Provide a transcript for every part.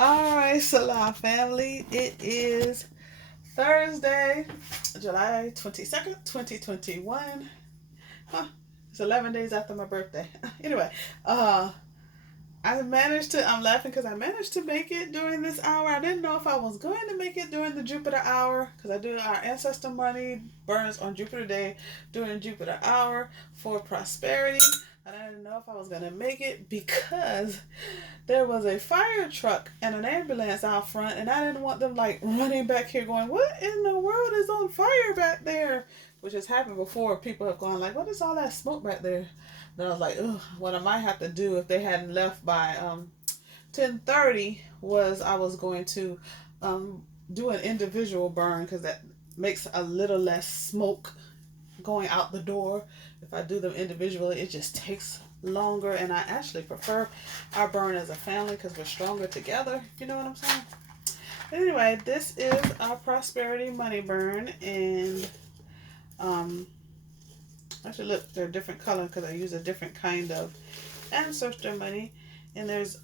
All right, Salah family. It is Thursday, July 22nd, 2021. Huh, it's 11 days after my birthday. Anyway, uh, I'm laughing because I managed to make it during this hour. I didn't know if I was going to make it during the Jupiter hour because I do our ancestor money burns on Jupiter day during Jupiter hour for prosperity. And I didn't know if I was going to make it because there was a fire truck and an ambulance out front, and I didn't want them like running back here going, "What in the world is on fire back there?" Which has happened before. People have gone like, "What is all that smoke back there?" And I was like, "Ugh, what I might have to do if they hadn't left by 10:30 was I was going to um, do an individual burn because that makes a little less smoke going out the door. If I do them individually, it just takes longer, and I actually prefer our burn as a family because we're stronger together. You know what I'm saying? Anyway, this is our prosperity money burn, and um, actually look, they're different color because I use a different kind of ancestor money. And there's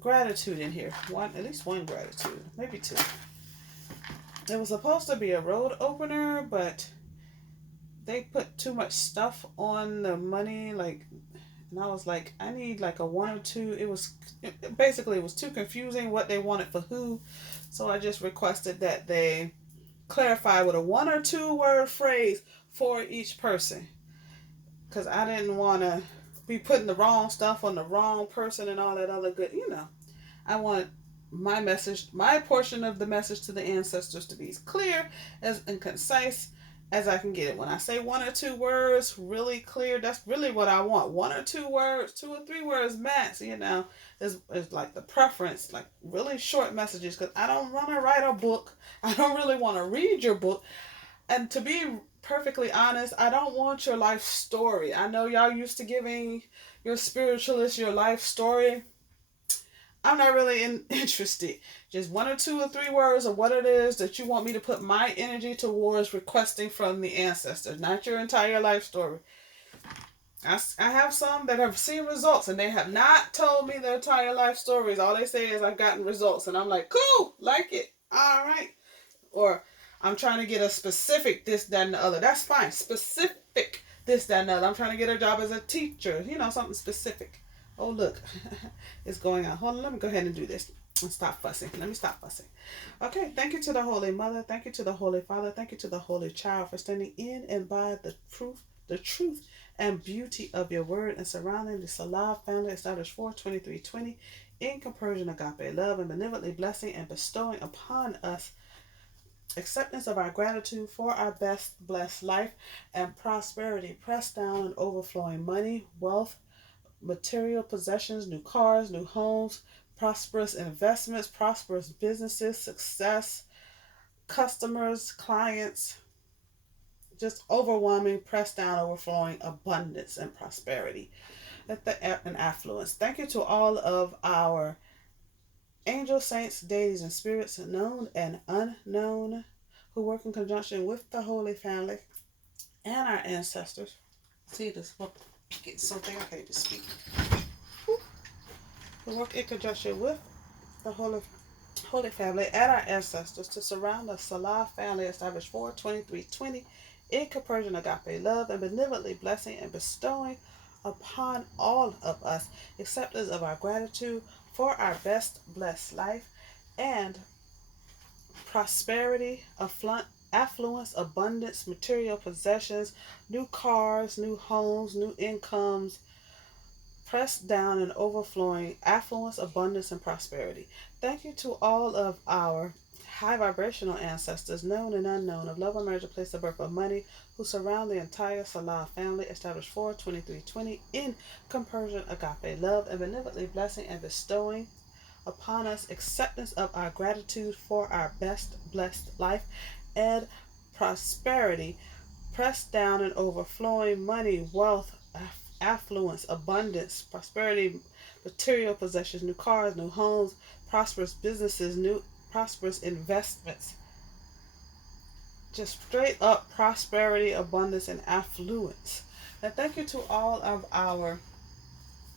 gratitude in here. At least one gratitude, maybe two. It was supposed to be a road opener, but they put too much stuff on the money, like, and I was like, I need like a one or two. Basically, it was too confusing what they wanted for who, so I just requested that they clarify with a one or two word phrase for each person, because I didn't want to be putting the wrong stuff on the wrong person and all that other good. I want my message, my portion of the message to the ancestors to be as clear as and concise as I can get it. When I say one or two words, really clear, that's really what I want. One or two words, 2 or 3 words max, is like the preference, like really short messages, because I don't want to write a book. I don't really want to read your book. And to be perfectly honest, I don't want your life story. I know y'all used to giving your spiritualist your life story. I'm not really interested. Just 1 or 2 or 3 words of what it is that you want me to put my energy towards requesting from the ancestors, not your entire life story. I have some that have seen results and they have not told me their entire life stories. All they say is, I've gotten results. And I'm like, cool, like it. All right. Or I'm trying to get a specific this, that, and the other. That's fine. Specific this, that, and the other. I'm trying to get a job as a teacher. Something specific. Oh, look. It's going on. Hold on. Let me go ahead and do this. And stop fussing. Let me stop fussing. Okay. Thank you to the Holy Mother. Thank you to the Holy Father. Thank you to the Holy Child for standing in and by the truth and beauty of your word and surrounding the Salah family established 42320 in compersion agape love and benevolently blessing and bestowing upon us acceptance of our gratitude for our best blessed life and prosperity, pressed down and overflowing money, wealth, material possessions, new cars, new homes, prosperous investments, prosperous businesses, success, customers, clients, just overwhelming, pressed down, overflowing abundance and prosperity and affluence. Thank you to all of our angel saints, deities, and spirits, known and unknown, who work in conjunction with the Holy Family and our ancestors. See this book, get something I can't just speak. Who work in conjunction with the Holy Family and our ancestors to surround the Salah family established 42320 in compersion agape love and benevolently blessing and bestowing upon all of us acceptance of our gratitude for our best blessed life and prosperity, affluence, abundance, material possessions, new cars, new homes, new incomes, pressed down and overflowing affluence, abundance, and prosperity. Thank you to all of our high vibrational ancestors, known and unknown, of love and marriage, a place of birth of money, who surround the entire Salah family, established 42320 in compersion, agape love, and benevolently blessing and bestowing upon us acceptance of our gratitude for our best blessed life and prosperity, pressed down and overflowing money, wealth, affluence, abundance, prosperity, material possessions, new cars, new homes, prosperous businesses, new prosperous investments, just straight up prosperity, abundance, and affluence. And thank you to all of our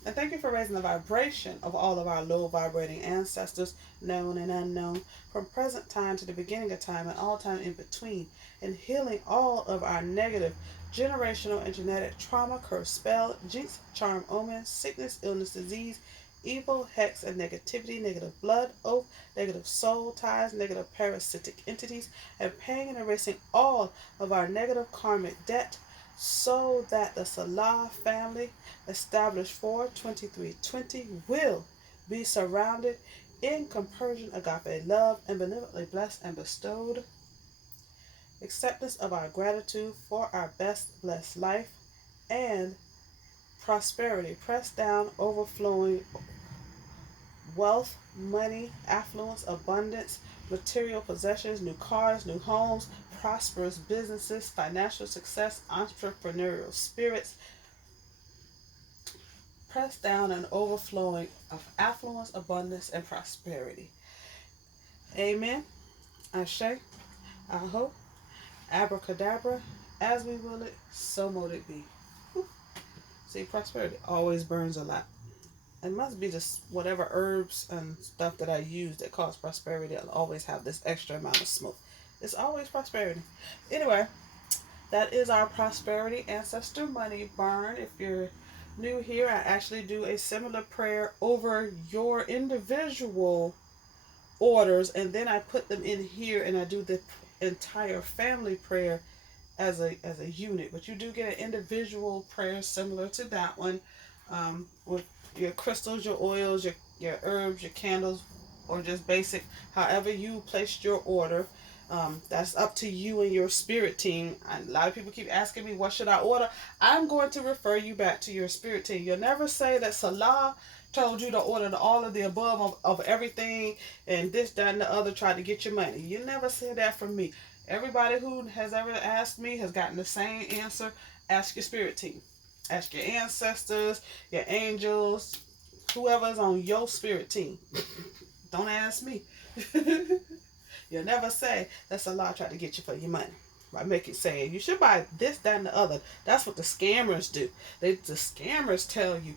And thank you for raising the vibration of all of our low vibrating ancestors, known and unknown, from present time to the beginning of time and all time in between, and healing all of our negative generational and genetic trauma, curse, spell, jinx, charm, omen, sickness, illness, disease, evil, hex, and negativity, negative blood, oath, negative soul ties, negative parasitic entities, and paying and erasing all of our negative karmic debt, so that the Salah family, established for 2320, will be surrounded in compersion, agape love, and benevolently blessed and bestowed acceptance of our gratitude for our best blessed life and prosperity, pressed down, overflowing wealth, money, affluence, abundance, material possessions, new cars, new homes, prosperous businesses, financial success, entrepreneurial spirits, pressed down and overflowing of affluence, abundance, and prosperity. Amen. Ashe. Aho. Abracadabra. As we will it, so mote it be. See, prosperity always burns a lot. It must be just whatever herbs and stuff that I use that cause prosperity. I'll always have this extra amount of smoke. It's always prosperity. Anyway, that is our prosperity ancestor money burn. If you're new here, I actually do a similar prayer over your individual orders, and then I put them in here and I do the entire family prayer as a unit. But you do get an individual prayer similar to that one, with your crystals, your oils, your herbs, your candles, or just basic, however you placed your order. That's up to you and your spirit team. And a lot of people keep asking me, what should I order? I'm going to refer you back to your spirit team. You'll never say that Salah told you to order all of the above of everything and this, that, and the other, tried to get your money. You never said that from me. Everybody who has ever asked me has gotten the same answer. Ask your spirit team. Ask your ancestors, your angels, whoever's on your spirit team. Don't ask me. You'll never say that's a lie tried to get you for your money. By making saying you should buy this, that, and the other. That's what the scammers do. The scammers tell you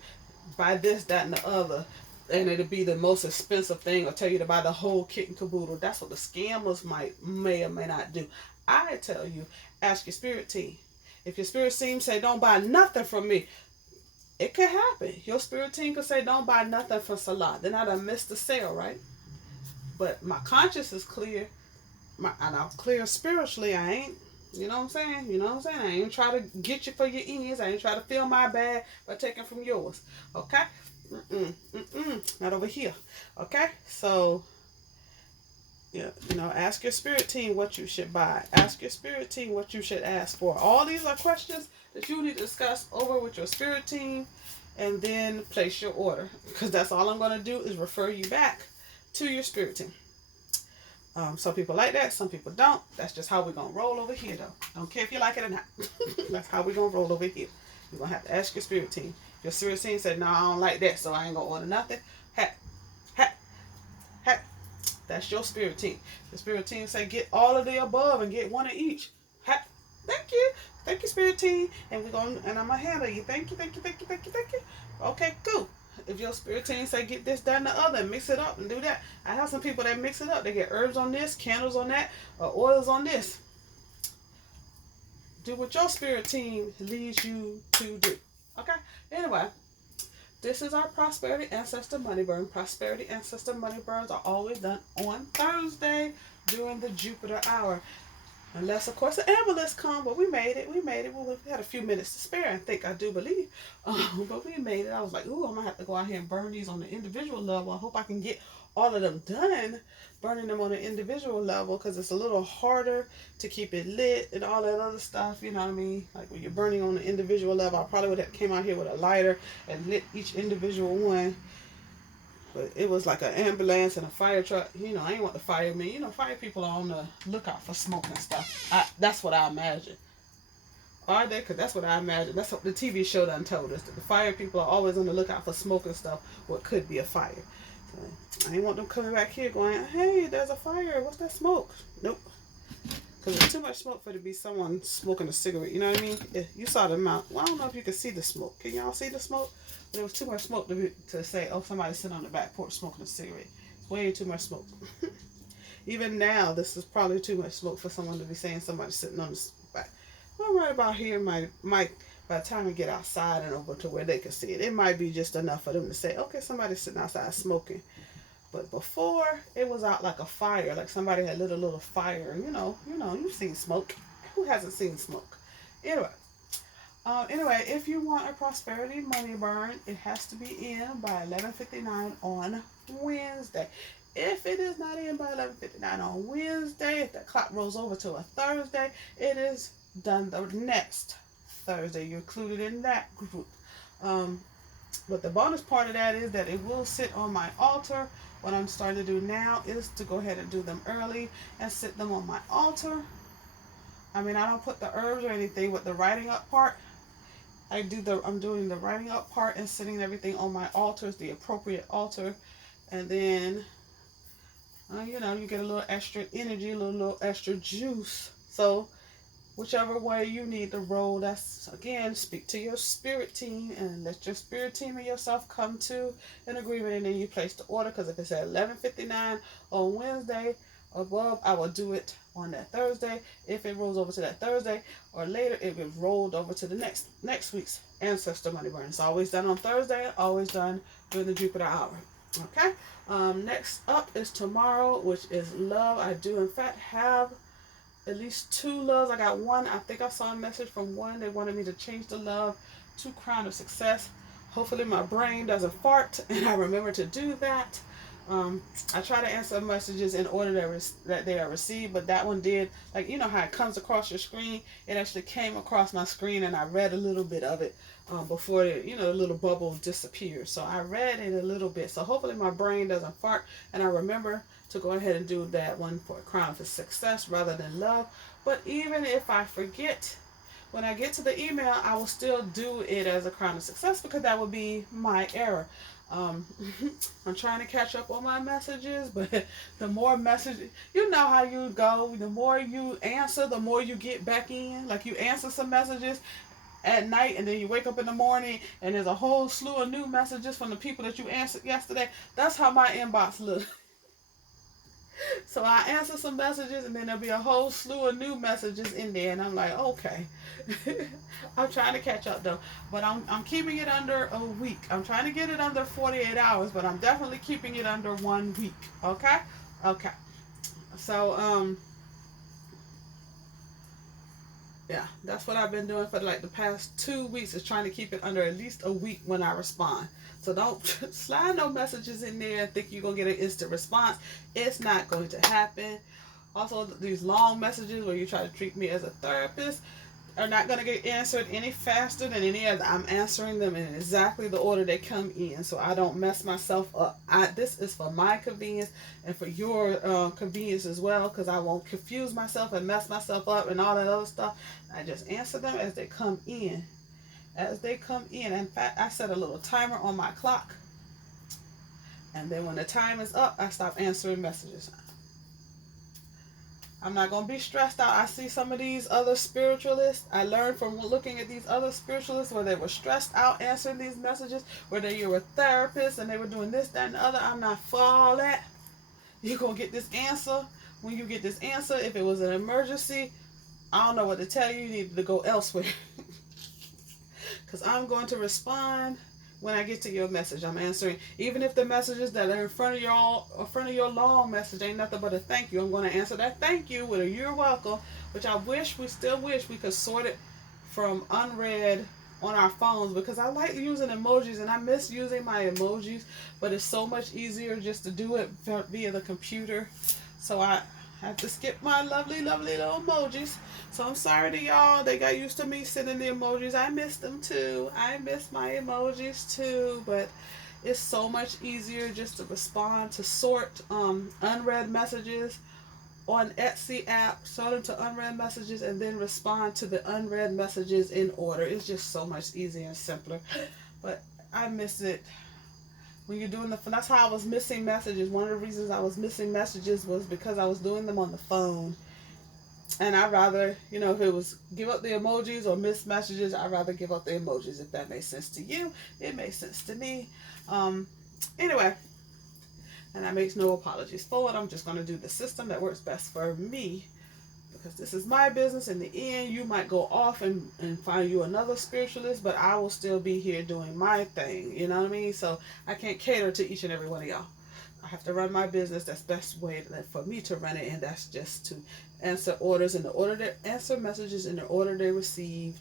buy this, that, and the other, and it'll be the most expensive thing, or tell you to buy the whole kit and caboodle. That's what the scammers may or may not do. I tell you, ask your spirit team. If your spirit team say don't buy nothing from me, it could happen. Your spirit team could say don't buy nothing from Salah. Then I done missed the sale, right? But my conscience is clear. And I'm clear spiritually. I ain't, you know what I'm saying? You know what I'm saying? I ain't try to get you for your ends. I ain't try to fill my bag by taking from yours. Okay? Not over here. Okay? So, yeah, ask your spirit team what you should buy. Ask your spirit team what you should ask for. All these are questions that you need to discuss over with your spirit team, and then place your order. Because that's all I'm going to do is refer you back to your spirit team. Some people like that, some people don't. That's just how we're going to roll over here, though. Don't care if you like it or not. That's how we're going to roll over here. You're going to have to ask your spirit team. Your spirit team said, no, I don't like that, so I ain't going to order nothing. Heck. That's your spirit team. The spirit team say, get all of the above and get one of each. Heck. Thank you. Thank you, spirit team. And I'm going to handle you. Thank you. Okay, cool. If your spirit team say get this, that, and the other, and mix it up and do that. I have some people that mix it up. They get herbs on this, candles on that, or oils on this. Do what your spirit team leads you to do. Okay? Anyway, this is our Prosperity Ancestor Money Burn. Prosperity Ancestor Money Burns are always done on Thursday during the Jupiter hour. Unless, of course, the ambulance come, but we made it. We had a few minutes to spare, I do believe. But we made it. I was like, ooh, I'm going to have to go out here and burn these on the individual level. I hope I can get all of them done, burning them on an individual level, because it's a little harder to keep it lit and all that other stuff, you know what I mean? Like when you're burning on the individual level, I probably would have came out here with a lighter and lit each individual one. But it was like an ambulance and a fire truck. I ain't want the firemen. Fire people are on the lookout for smoke and stuff. That's what I imagine. Are they? Because that's what I imagine. That's what the TV show done told us. That the fire people are always on the lookout for smoke and stuff. What could be a fire. So I ain't want them coming back here going, hey, there's a fire. What's that smoke? Nope. Because there's too much smoke for it to be someone smoking a cigarette. You know what I mean? You saw the amount. Well, I don't know if you can see the smoke. Can y'all see the smoke? But it was too much smoke to say, oh, somebody's sitting on the back porch smoking a cigarette. It's way too much smoke. Even now, this is probably too much smoke for someone to be saying somebody's sitting on the back. Well, right about here might by the time we get outside and over to where they can see it, it might be just enough for them to say, okay, somebody's sitting outside smoking. But before, it was out like a fire, like somebody had lit a little fire. You've seen smoke. Who hasn't seen smoke? Anyway, if you want a prosperity money burn, it has to be in by 11:59 on Wednesday. If it is not in by 11:59 on Wednesday, if that clock rolls over to a Thursday, it is done the next Thursday. You're included in that group. But the bonus part of that is that it will sit on my altar. What I'm starting to do now is to go ahead and do them early and sit them on my altar. I mean, I don't put the herbs or anything with the writing up part. I'm doing the writing up part and sitting everything on my altars, the appropriate altar. And then, you get a little extra energy, a little extra juice. So, whichever way you need to roll, that's, again, speak to your spirit team and let your spirit team and yourself come to an agreement, and then you place the order. Because if it's at 11:59 on Wednesday above, I will do it on that Thursday. If it rolls over to that Thursday or later, it will rolled over to the next week's Ancestor Money Burn. It's always done on Thursday, always done during the Jupiter hour. Okay. Next up is tomorrow, which is love. I do in fact have at least 2 loves. I got one. I think I saw a message from one. They wanted me to change the love to Crown of Success. Hopefully my brain doesn't fart and I remember to do that. I try to answer messages in order that they are received, but that one did, like, how it comes across your screen. It actually came across my screen and I read a little bit of it before the little bubble disappeared. So I read it a little bit. So hopefully my brain doesn't fart and I remember to go ahead and do that one for Crown of Success rather than love. But even if I forget, when I get to the email, I will still do it as a Crown of Success because that would be my error. I'm trying to catch up on my messages, but the more messages, you know how you go, the more you answer, the more you get back in. Like, you answer some messages at night and then you wake up in the morning and there's a whole slew of new messages from the people that you answered yesterday. That's how my inbox looks. So I answer some messages and then there'll be a whole slew of new messages in there, and I'm like, okay. I'm trying to catch up though, but I'm keeping it under a week. I'm trying to get it under 48 hours, but I'm definitely keeping it under 1 week. Okay. So yeah, that's what I've been doing for like the past 2 weeks, is trying to keep it under at least a week when I respond. So don't slide no messages in there and think you're going to get an instant response. It's not going to happen. Also, these long messages where you try to treat me as a therapist are not going to get answered any faster than any other. I'm answering them in exactly the order they come in, so I don't mess myself up. This is for my convenience and for your convenience as well, because I won't confuse myself and mess myself up and all that other stuff. I just answer them as they come in. As they come in. In fact, I set a little timer on my clock, and then when the time is up, I stop answering messages. I'm not going to be stressed out. I see some of these other spiritualists. I learned from looking at these other spiritualists where they were stressed out answering these messages, whether you were a therapist and they were doing this, that, and the other. I'm not for all that. You're going to get this answer. When you get this answer, if it was an emergency, I don't know what to tell you. You need to go elsewhere. Because I'm going to respond when I get to your message. I'm answering, even if the messages that are in front of your long message ain't nothing but a thank you. I'm going to answer that thank you with a you're welcome, which we still wish we could sort it from unread on our phones, because I like using emojis and I miss using my emojis, but it's so much easier just to do it via the computer. So I have to skip my lovely little emojis. So I'm sorry to y'all. They got used to me sending the emojis. I miss them too. I miss my emojis too. But it's so much easier just to respond, to sort unread messages on Etsy app, sort them to unread messages, and then respond to the unread messages in order. It's just so much easier and simpler. But I miss it. When you're doing that's how I was missing messages. One of the reasons I was missing messages was because I was doing them on the phone. And I'd rather, if it was give up the emojis or miss messages, I'd rather give up the emojis. If that makes sense to you, it makes sense to me. Um, anyway, and that makes no apologies for it. I'm just going to do the system that works best for me, because this is my business. In the end, you might go off and find you another spiritualist, but I will still be here doing my thing. You know what I mean? So I can't cater to each and every one of y'all. I have to run my business. That's the best way for me to run it, and that's just to answer orders in the order they answer messages in the order they received,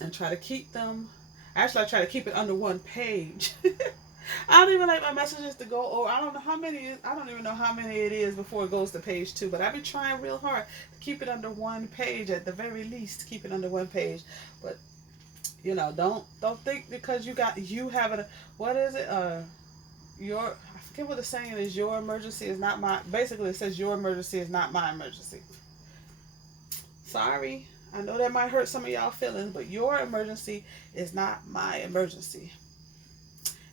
and try to keep them. Actually, I try to keep it under one page. I don't even like my messages to go over. I don't know how many. I don't even know how many it is before it goes to page 2. But I've been trying real hard to keep it under one page at the very least. Keep it under one page. But don't think because you have a what is it? I forget what the saying is. Your emergency is not my. Basically, it says your emergency is not my emergency. Sorry, I know that might hurt some of y'all feelings, but your emergency is not my emergency,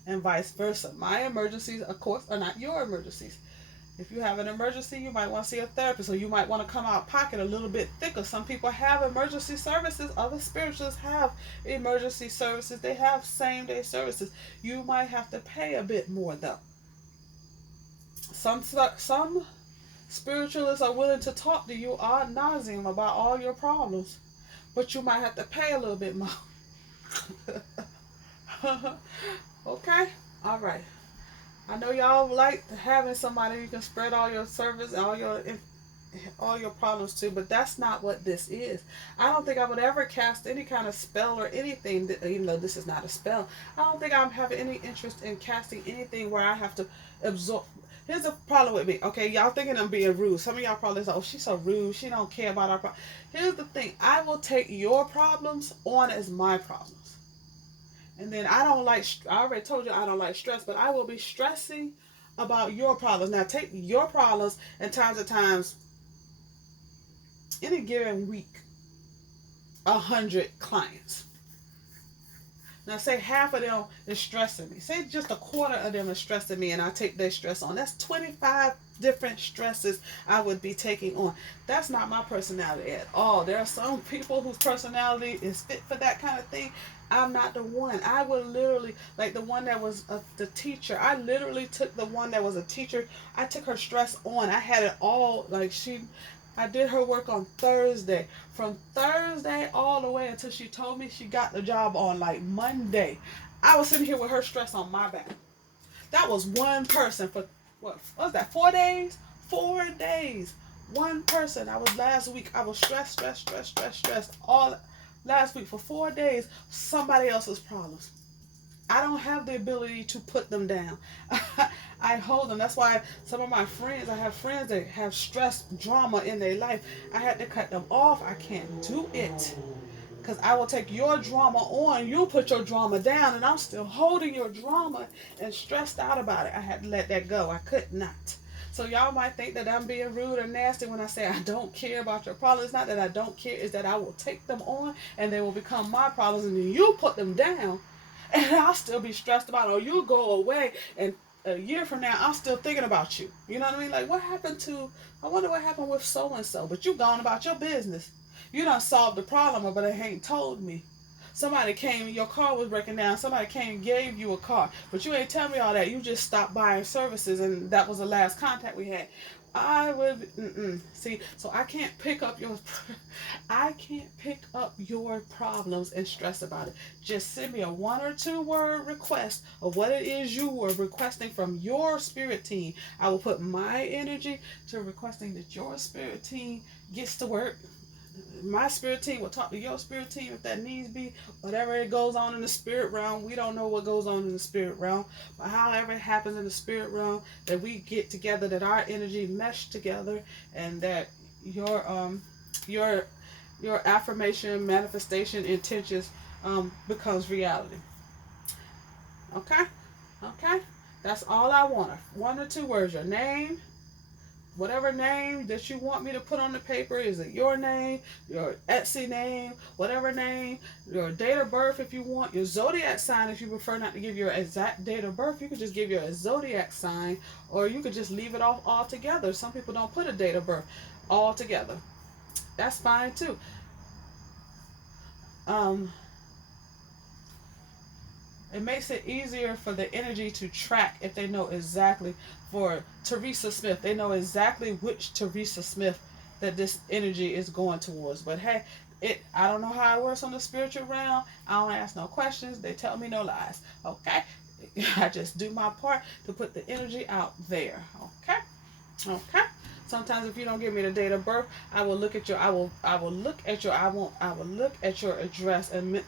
and vice versa. My emergencies, of course, are not your emergencies. If you have an emergency, you might want to see a therapist, or you might want to come out of pocket a little bit thicker. Some people have emergency services. Other spiritualists have emergency services. They have same-day services. You might have to pay a bit more, though. Some spiritualists are willing to talk to you ad nauseum about all your problems, but you might have to pay a little bit more. Okay? All right. I know y'all like having somebody you can spread all your service and all your problems to, but that's not what this is. I don't think I would ever cast any kind of spell or anything, even though this is not a spell. I don't think I'm having any interest in casting anything where I have to absorb. Here's the problem with me. Okay, y'all thinking I'm being rude. Some of y'all probably say, oh, she's so rude. She don't care about our problems. Here's the thing. I will take your problems on as my problems. And then I already told you I don't like stress, but I will be stressing about your problems. Now take your problems and times, any given week, 100 clients. Now say half of them is stressing me. Say just a quarter of them is stressing me and I take their stress on. That's 25 different stresses I would be taking on. That's not my personality at all. There are some people whose personality is fit for that kind of thing. I'm not the one. I would literally, like the one that was the teacher, I literally took the one that was a teacher, I took her stress on. I had it all, I did her work on Thursday. From Thursday all the way until she told me she got the job on Monday. I was sitting here with her stress on my back. That was one person for, what was that, 4 days? 4 days. One person. Last week, I was stressed. All last week for 4 days, somebody else's problems. I don't have the ability to put them down. I hold them. That's why some of my friends, I have friends that have stress, drama in their life. I had to cut them off. I can't do it. Because I will take your drama on. You put your drama down, and I'm still holding your drama and stressed out about it. I had to let that go. I could not. So y'all might think that I'm being rude or nasty when I say I don't care about your problems. It's not that I don't care. It's that I will take them on, and they will become my problems, and then you put them down, and I'll still be stressed about it. Or you'll go away, and a year from now, I'm still thinking about you. You know what I mean? Like, I wonder what happened with so-and-so. But you gone about your business. You done solved the problem, but it ain't told me. Somebody came, your car was breaking down. Somebody came and gave you a car. But you ain't tell me all that. You just stopped buying services, and that was the last contact we had. I would, see, so I can't pick up your problems and stress about it. Just send me a 1 or 2 word request of what it is you were requesting from your spirit team. I will put my energy to requesting that your spirit team gets to work. My spirit team will talk to your spirit team if that needs be. Whatever it goes on in the spirit realm, we don't know what goes on in the spirit realm, but however it happens in the spirit realm, that we get together, that our energy mesh together, and that your affirmation, manifestation, intentions becomes reality. Okay. That's all I want. 1 or 2 words. Your name, whatever name that you want me to put on the paper. Is it your name, your Etsy name, whatever name, your date of birth if you want, your zodiac sign if you prefer not to give your exact date of birth. You could just give your zodiac sign, or you could just leave it off altogether. Some people don't put a date of birth altogether. That's fine too. Um, it makes it easier for the energy to track if they know exactly. For Teresa Smith, they know exactly which Teresa Smith that this energy is going towards. But hey, I don't know how it works on the spiritual realm. I don't ask no questions. They tell me no lies. Okay? I just do my part to put the energy out there. Okay? Okay? Sometimes if you don't give me the date of birth, I will look at your address and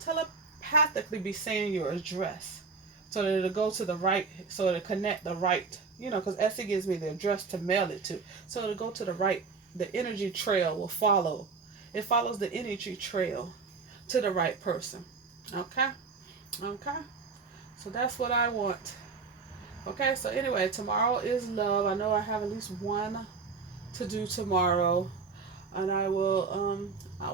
telepathically be saying your address, so that it'll go to the right, so it'll connect the right, because Etsy gives me the address to mail it to, so it'll go to the right. The energy trail will follow. It follows the energy trail to the right person. Okay? Okay? So that's what I want. Okay, so anyway, tomorrow is love. I know I have at least one to do tomorrow. And I will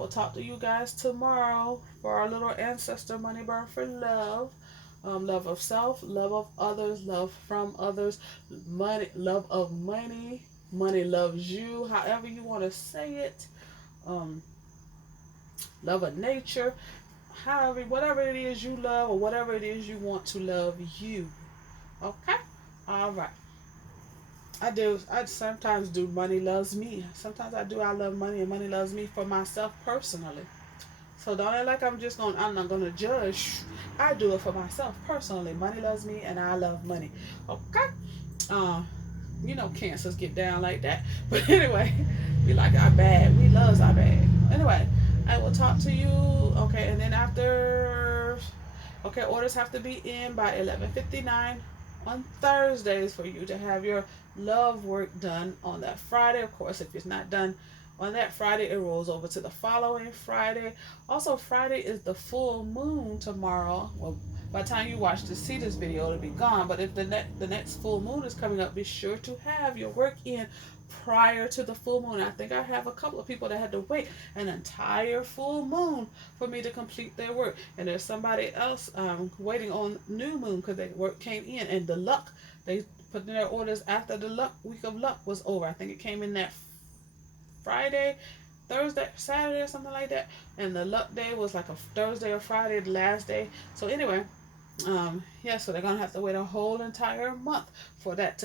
talk to you guys tomorrow for our little ancestor money burn for love. Love of self, love of others, love from others, money, love of money, money loves you, however you want to say it. Um, Love of nature, however, whatever it is you love, or whatever it is you want to love you. Okay? All right. I sometimes do money loves me. Sometimes I love money, and money loves me for myself personally. So don't act like I'm not gonna judge. I do it for myself personally. Money loves me and I love money. Okay? Uh, cancers get down like that. But anyway, we like our bag. We loves our bag. Anyway, I will talk to you. Okay, and then after, okay, orders have to be in by 11:59 on Thursdays for you to have your love work done on that Friday. Of course, if it's not done on that Friday, it rolls over to the following Friday. Also, Friday is the full moon tomorrow. Well, by the time you see this video, it'll be gone. But if the next full moon is coming up, be sure to have your work in prior to the full moon. I think I have a couple of people that had to wait an entire full moon for me to complete their work. And there's somebody else waiting on new moon because their work came in. And the luck, they put in their orders after the week of luck was over. I think it came in that Friday, Thursday, Saturday, or something like that. And the luck day was like a Thursday or Friday, the last day. So anyway, so they're gonna have to wait a whole entire month for that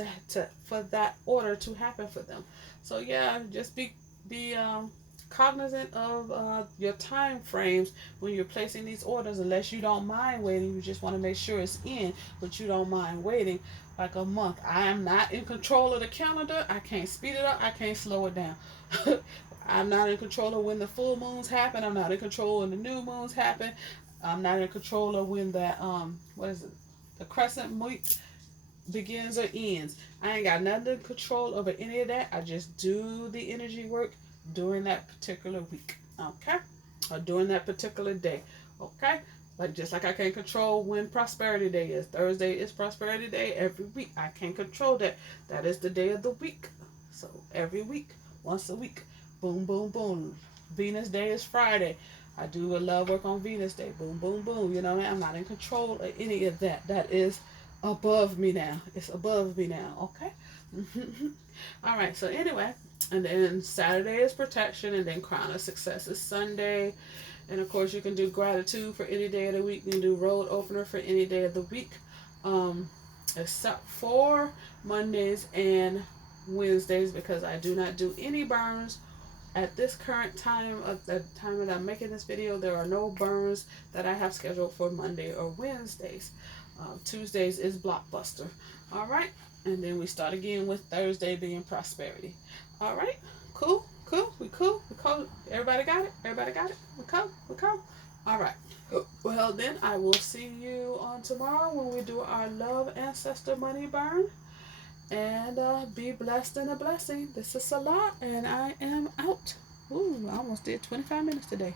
for that order to happen for them. So yeah, just be cognizant of your time frames when you're placing these orders. Unless you don't mind waiting, you just want to make sure it's in, but you don't mind waiting like a month. I am not in control of the calendar. I can't speed it up. I can't slow it down. I'm not in control of when the full moons happen. I'm not in control when the new moons happen. I'm not in control of when that the crescent moon begins or ends. I ain't got nothing in control over any of that. I just do the energy work during that particular week. Okay? Or during that particular day. Okay? Just like I can't control when prosperity day is. Thursday is prosperity day every week. I can't control that. That is the day of the week. So every week, once a week, boom, boom, boom. Venus day is Friday. I do a love work on Venus day. Boom, boom, boom. You know what I mean? I'm not in control of any of that. That is above me now. It's above me now. Okay? All right. So anyway, and then Saturday is protection, and then crown of success is Sunday. And of course, you can do gratitude for any day of the week. You can do road opener for any day of the week, except for Mondays and Wednesdays, because I do not do any burns at this current time. Of the time that I'm making this video, there are no burns that I have scheduled for Monday or Wednesdays. Tuesdays is Blockbuster. All right, and then we start again with Thursday being prosperity. All right, cool. We cool. Everybody got it. We cool. All right. Well, then I will see you on tomorrow when we do our love ancestor money burn. And be blessed and a blessing. This is Salah, and I am out. Ooh, I almost did 25 minutes today.